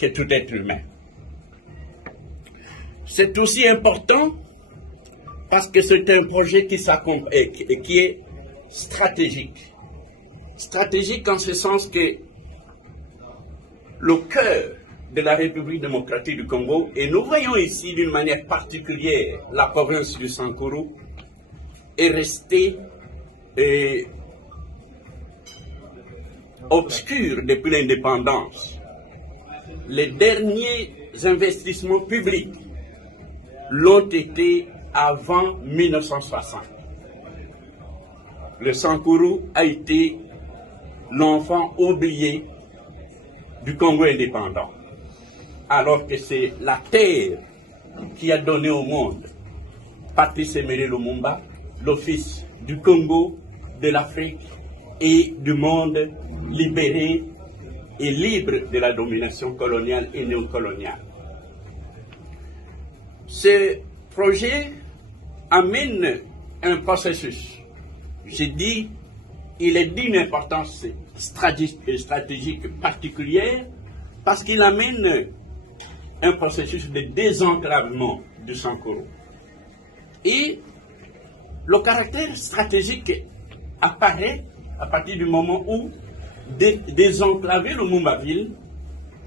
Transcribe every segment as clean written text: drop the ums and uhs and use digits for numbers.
que tout être humain. C'est aussi important parce que c'est un projet qui est stratégique. Stratégique en ce sens que le cœur de la République démocratique du Congo, et nous voyons ici d'une manière particulière la province du Sankuru, est restée obscure depuis l'indépendance. Les derniers investissements publics l'ont été avant 1960. Le Sankuru a été l'enfant oublié du Congo indépendant, alors que c'est la terre qui a donné au monde Patrice Emery Lumumba, l'office du Congo, de l'Afrique et du monde libéré et libre de la domination coloniale et néocoloniale. Ce projet amène un processus. J'ai dit, il est d'une importance stratégique particulière parce qu'il amène un processus de désenclavement du Sankuru. Et le caractère stratégique apparaît à partir du moment où désenclaver le Lumumba-ville,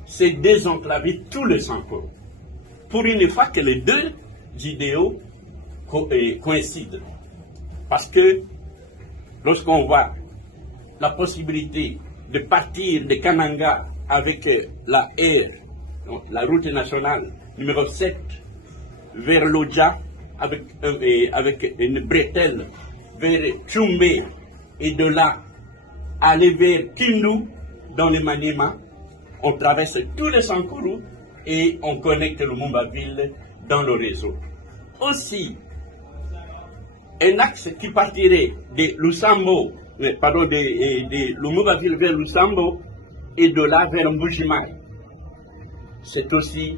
c'est désenclaver tout le Sankuru. Pour une fois que les deux idéaux coïncident. Parce que lorsqu'on voit la possibilité de partir de Kananga avec la R, donc la route nationale numéro 7, vers l'Odja, avec une bretelle vers Tchumbe, et de là aller vers Kindu, dans le Maniema, on traverse tout le Sankuru et on connecte le Lumumba-ville dans le réseau. Aussi, un axe qui partirait de Lumumba-ville vers Lusambo et de là vers Mbujimaï. C'est aussi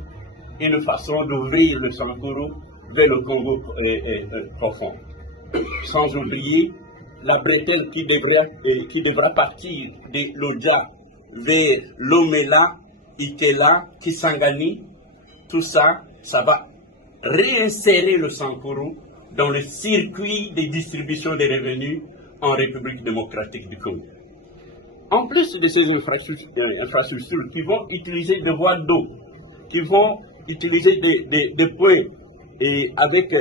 une façon d'ouvrir le Sankuru vers le Congo profond. Sans oublier la bretelle qui devra partir de l'Odja vers Lomela, Ikela, Kisangani. Tout ça, ça va réinsérer le Sankuru dans le circuit de distribution des revenus en République démocratique du Congo. En plus de ces infrastructures qui vont utiliser des voies d'eau, qui vont utiliser des points avec